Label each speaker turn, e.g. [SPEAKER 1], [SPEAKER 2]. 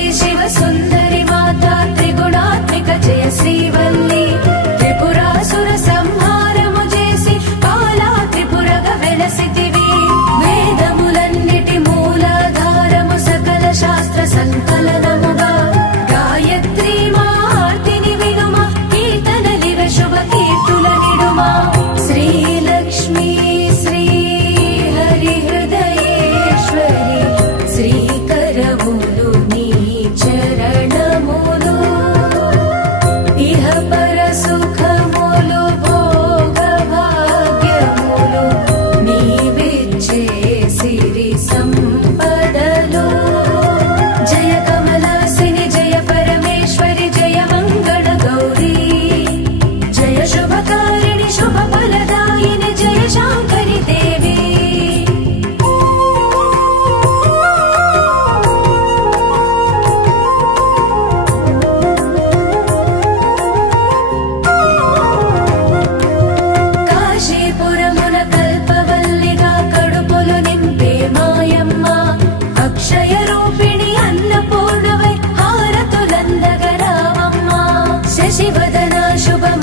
[SPEAKER 1] Eles परसुख శశివదనా శుభమ